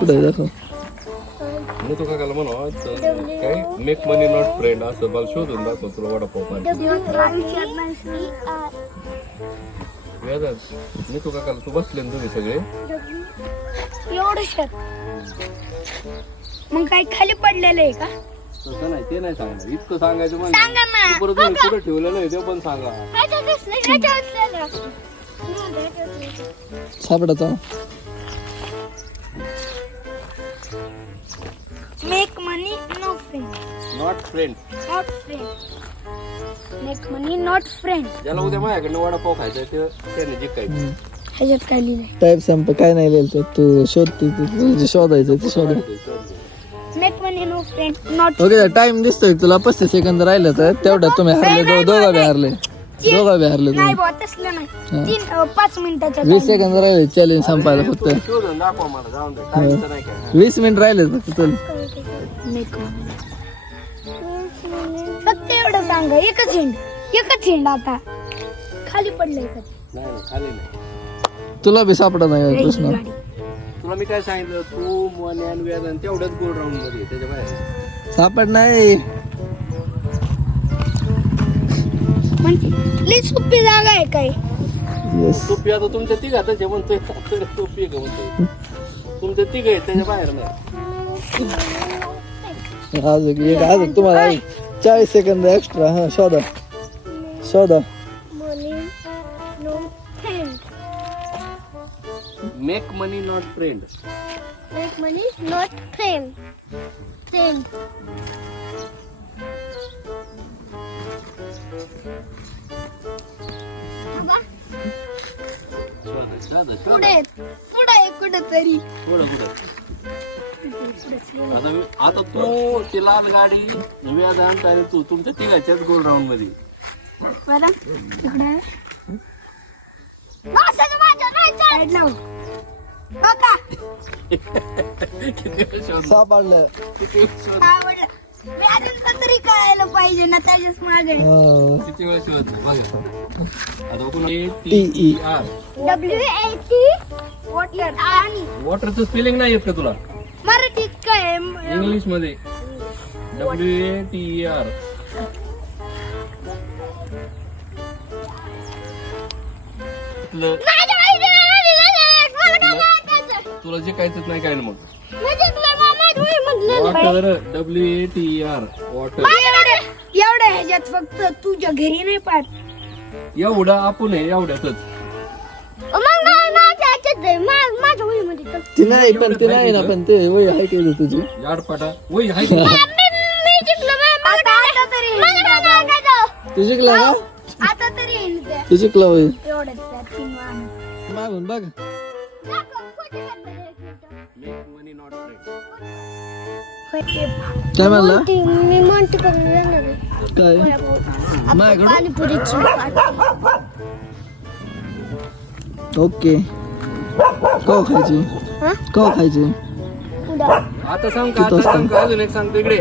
कुठे दाखव. मी तो काकाला म्हणा काय मेक मनी नॉट फ्रेंड असं मला शोधून दाखव तुला वडापाव पाहिजे. मी तो काकाला तू बसले ना तुम्ही सगळे एवढं मग काही खाली पडलेलं आहे का? तसं नाही, ते नाही सांगणार. इतकं सांगायचं सांगा ना. म्हणजे परत तुम्ही कुठं ठेवलेलं आहे ते पण सांगा. सापडा make money no friend. Not friend. Not friend. Make money not friend. ज्याला उद्या माझ्याकडनं वडापाव खायचा ते त्याने जिंकायचं. ह्याच्यात काय लिहिलंय? टाईप संप काय नाही लिहिलं तू शोधते तुझे शोधायचं ते शोध. Make money no friend not. Okay time दिसतोय तुला 35 सेकंद राहिले तर तेवढ्यात तुम्ही हरले. दोघं बी हरले नाही तुम्ही. बुवा तसलं नाही. 5 मिनिटाचा 20 सेकंद राहिले चॅलेंज संपायला फक्त. शोधून दाखवा मला, जाऊन दे. टाइमचं नाही काय. 20 मिनिट राहिले फक्त तुला. मेक मनी फक्त एवढं सांगा. एकच हिंड आता खाली पडलंय का? नाही नाही, खाली नाही. तुला बी सापडा नाही प्रश्न. तुला मी काय सांगितलं, तू मन आणि वेदन तेवढ्याच गोल राऊंड मध्ये त्याच्या बाहेर सापड नाही. म्हणजे लई सोपी जागा आहे काय? सोपी आता तुमच्या तिघातच आहे म्हणतोय. सोपी आहे का म्हणतोय? तुमच्या तिघ आहेत त्याच्या बाहेर नाही. अजून तुम्हाला 40 सेकंद एक्स्ट्रा. हा शोधा. Make money not friend. Make money not friend. Friend. पुढे कुठेतरी. आता तू ती लाल गाडी वेदांत आणि तू तुमच्या तिघाच्याच गोल राऊंड मध्ये. बरं इकडे साईड लाव. हो का? सापडलं. आवडलं. मी अजून तरी कळायला पाहिजे ना त्याच्याच मागे. किती वेळ शिवत बघा. आता बघू TER. WAT water. आणि वॉटरचं स्पेलिंग नाही येत का तुला मराठीत काय? इंग्लिश मध्ये? WATER. तुला जे कायच नाही काय ना मग. वॉटर. WATER. वॉटर. एवढ्या ह्याच्यात फक्त तुझ्या घरी नाही पाठ. एवढं आपण आहे एवढ्यातच. ती नाही पण ते नाही ना पण ते वय आहे केलं तुझी. याडपाटा वय हाय. तू जिंकला का? आता तरी तू जिंकला वय. एवढ्यात मागून बघ. Make money not friend. काय म्हणला? मी म्हणते करून जाणार आहे. काय माझ्याकडं? पाणीपुरीची ओके. कवा खायची? हा? कवा खायची? उद्या. आता सांग का, आता सांग का, अजून एक सांगतो इकडे.